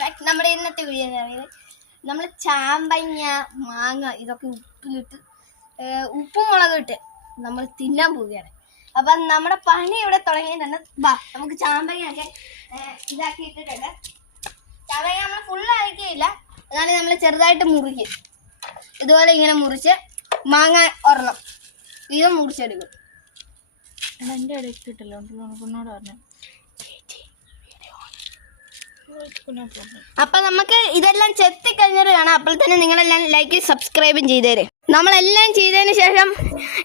Back. നമ്മുടെ ഇന്നത്തെ video എന്ന് പറയുന്നത് നമ്മൾ ചാമ്പങ്ങ മാങ്ങ ഇതൊക്കെ ഉപ്പിലിട്ട് ഉപ്പും മുളകും ഇട്ട് നമ്മൾ തിന്നാൻ പോവുകയാണ്. അപ്പം നമ്മുടെ പണി ഇവിടെ തുടങ്ങിയിട്ടുണ്ട്. ബാ നമുക്ക് ചാമ്പങ്ങയൊക്കെ ഇതാക്കി ഇട്ടിട്ടുണ്ട്. ചാമ്പങ്ങ നമ്മൾ ഫുള്ള് അരക്കുകയില്ല, എന്നാലും നമ്മൾ ചെറുതായിട്ട് മുറിക്കും. ഇതുപോലെ ഇങ്ങനെ മുറിച്ച് മാങ്ങ ഒരെണ്ണം ഇത് മുറിച്ചെടുക്കും. എൻ്റെ ഇടയ്ക്ക് കിട്ടില്ല കുന്നോട് പറഞ്ഞു. അപ്പൊ നമുക്ക് ഇതെല്ലാം ചെത്തിക്കഴിഞ്ഞിട്ട് കാണാം. അപ്പോൾ തന്നെ നിങ്ങളെല്ലാം ലൈക്ക് സബ്സ്ക്രൈബും ചെയ്തേരെ. നമ്മളെല്ലാം ചെയ്തതിന് ശേഷം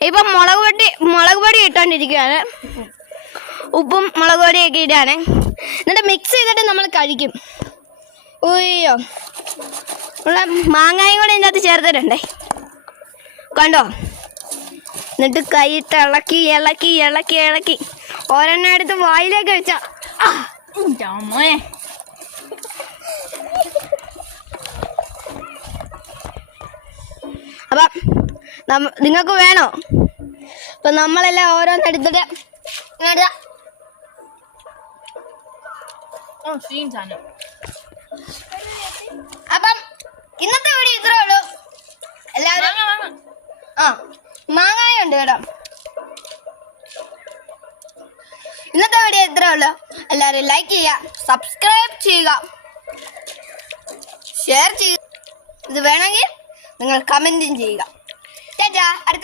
ഇപ്പം മുളക് പൊടി ഇട്ടോണ്ടിരിക്കുകയാണ്. ഉപ്പും മുളക് പൊടിയൊക്കെ ഇടാണ്. എന്നിട്ട് മിക്സ് ചെയ്തിട്ട് നമ്മൾ കഴിക്കും. ഉയ്യോ, ഉള്ള മാങ്ങായും കൂടെ ഇതിനകത്ത് ചേർത്തിട്ടുണ്ടേ, കണ്ടോ? എന്നിട്ട് കൈയിട്ട് ഇളക്കി ഇളക്കി ഇളക്കി ഇളക്കി ഒരെണ്ണം എടുത്ത് വായിലേക്ക് വെച്ചാ മോനെ. അപ്പം നിങ്ങൾക്ക് വേണോ? അപ്പം നമ്മളെല്ലാം ഓരോന്നെടുത്തിട്ട് അപ്പം ഇന്നത്തെ വീഡിയോ ഇത്രേ ഉള്ളൂ. എല്ലാവരും മാങ്ങായുണ്ട് കേട്ടോ. ഇന്നത്തെ വീഡിയോ ഇത്രേ ഉള്ളൂ. എല്ലാവരും ലൈക്ക് ചെയ്യുക, സബ്സ്ക്രൈബ് ചെയ്യുക, ഷെയർ ചെയ്യുക. ഇത് വേണമെങ്കിൽ നിങ്ങൾ കമൻറ്റും ചെയ്യുക. അടുത്ത